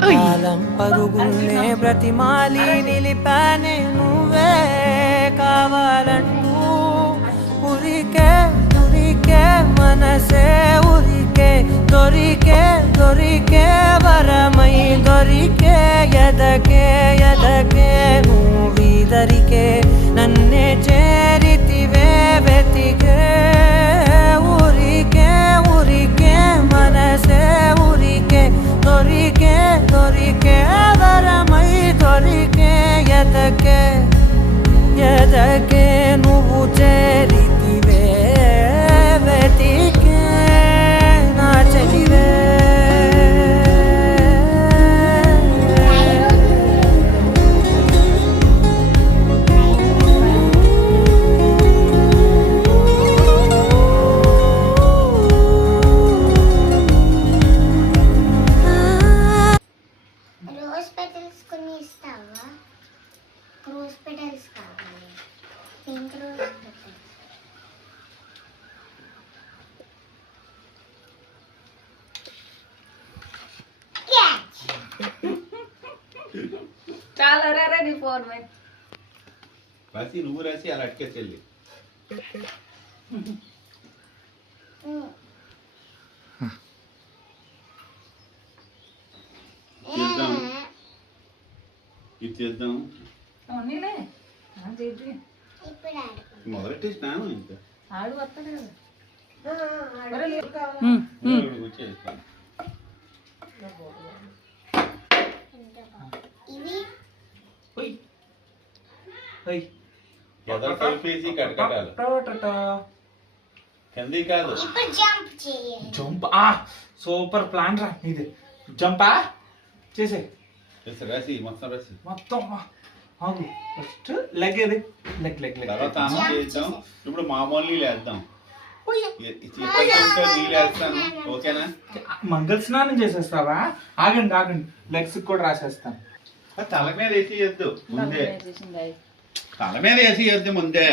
కాలం పరుగుల్నే బ్రతిమాలి నిలిపానే నువ్వే కావాలంటూ ఉరికే ఉరికే మనసే ఉరికే దొరికే దొరికే వరమై దొరికే ఎదకే ఎదకే నువ్వీదరికే నన్నే చేరితివే వెతికే ఉరికే ఉరికే మనసే ఉరికే దొరికే దొరికే వరమై దొరికే ఎదకే ఎదకే నువ్వు చేరితివే వెతికే నా చెలివే రోజ్ పెటల్స్ కొన్ని ఇస్తావా? రోజ్ పెటల్స్ కావాలి, పింక్ రోజ్ పెటల్స్. చాలా రే నీ ఫోన్ రాసి నువ్వు రాసి అలా అట్కేసి చేద్దాం ఇది చేద్దాం నీలే ఇప్పుడు ఆడుకో. మొదలెట్టి స్నానం ఇంకా ఆడు వస్తాడు కదా వచ్చేస్తాను ఇవి ఎదరు కలిపేసి కడకటాలు కింది కాదు ఇప్పుడు జంప్ చేయాలి. జంప్ సూపర్ ప్లాన్ రా ఇది. జంపా చేసే రాసి మొత్తం రాసి మొత్తం ఆగు. ఫస్ట్ లెగ్ ఏది? లెగ్ లెగ్ లెగ్ తర్వాత ఆమె చేద్దాం. ఇప్పుడు మామూలు నీళ్ళు వేద్దాం. నీళ్ళు వేస్తాను ఓకేనా? మంగళ స్నానం చేసేస్తావా? ఆగండి ఆగండి, లెగ్స్ కూడా రాసేస్తాను. తల మీద వేసి చేద్దు ముందే, తల మీద వేసి చేద్దు ముందే.